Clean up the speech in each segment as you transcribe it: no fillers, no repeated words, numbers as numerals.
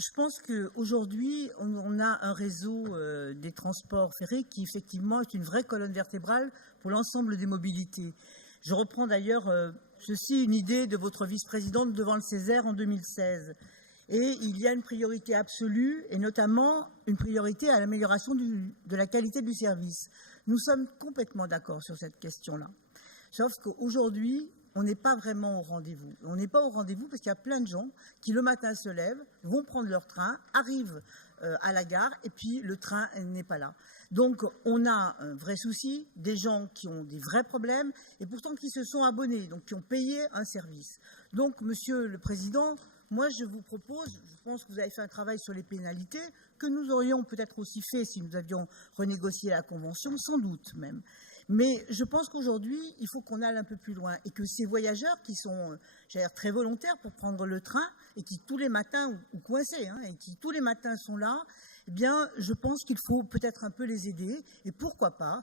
Je pense qu'aujourd'hui, on a un réseau des transports ferrés qui, effectivement, est une vraie colonne vertébrale pour l'ensemble des mobilités. Je reprends d'ailleurs ceci, une idée de votre vice-présidente devant le Césaire en 2016. Et il y a une priorité absolue, et notamment une priorité à l'amélioration de la qualité du service. Nous sommes complètement d'accord sur cette question-là. Sauf qu'aujourd'hui, on n'est pas vraiment au rendez-vous. On n'est pas au rendez-vous parce qu'il y a plein de gens qui, le matin, se lèvent, vont prendre leur train, arrivent à la gare et puis le train n'est pas là. Donc, on a un vrai souci, des gens qui ont des vrais problèmes et pourtant qui se sont abonnés, donc qui ont payé un service. Donc, Monsieur le Président, moi, je vous propose, je pense que vous avez fait un travail sur les pénalités, que nous aurions peut-être aussi fait si nous avions renégocié la convention, sans doute même. Mais je pense qu'aujourd'hui, il faut qu'on aille un peu plus loin et que ces voyageurs qui sont très volontaires pour prendre le train et qui tous les matins, ou coincés, et qui tous les matins sont là, eh bien, je pense qu'il faut peut-être un peu les aider et pourquoi pas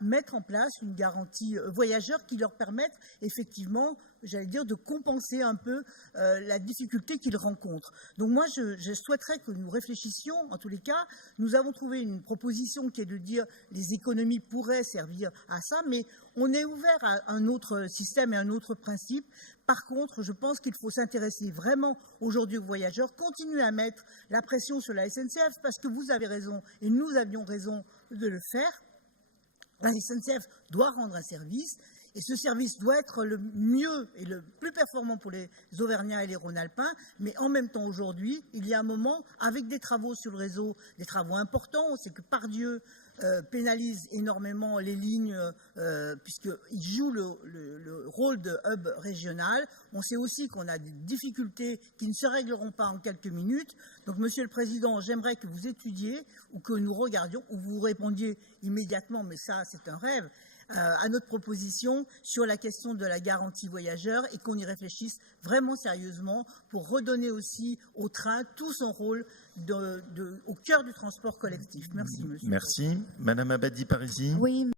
mettre en place une garantie voyageurs qui leur permette effectivement, j'allais dire, de compenser un peu la difficulté qu'ils rencontrent. Donc moi, je souhaiterais que nous réfléchissions, en tous les cas, nous avons trouvé une proposition qui est de dire les économies pourraient servir à ça, mais on est ouvert à un autre système et un autre principe. Par contre, je pense qu'il faut s'intéresser vraiment aujourd'hui aux voyageurs, continuer à mettre la pression sur la SNCF parce que vous avez raison et nous avions raison de le faire. La SNCF doit rendre un service et ce service doit être le mieux et le plus performant pour les Auvergnats et les Rhône-Alpins. Mais en même temps, aujourd'hui, il y a un moment, avec des travaux sur le réseau, des travaux importants, c'est que Pardieu pénalise énormément les lignes puisqu'il joue le rôle de hub régional. On sait aussi qu'on a des difficultés qui ne se régleront pas en quelques minutes. Donc, Monsieur le Président, j'aimerais que vous étudiez ou que nous regardions ou vous répondiez immédiatement, mais ça, c'est un rêve, à notre proposition sur la question de la garantie voyageurs et qu'on y réfléchisse vraiment sérieusement pour redonner aussi au train tout son rôle au cœur du transport collectif. Merci, Monsieur. Merci. Madame Abadi-Parisis. Oui.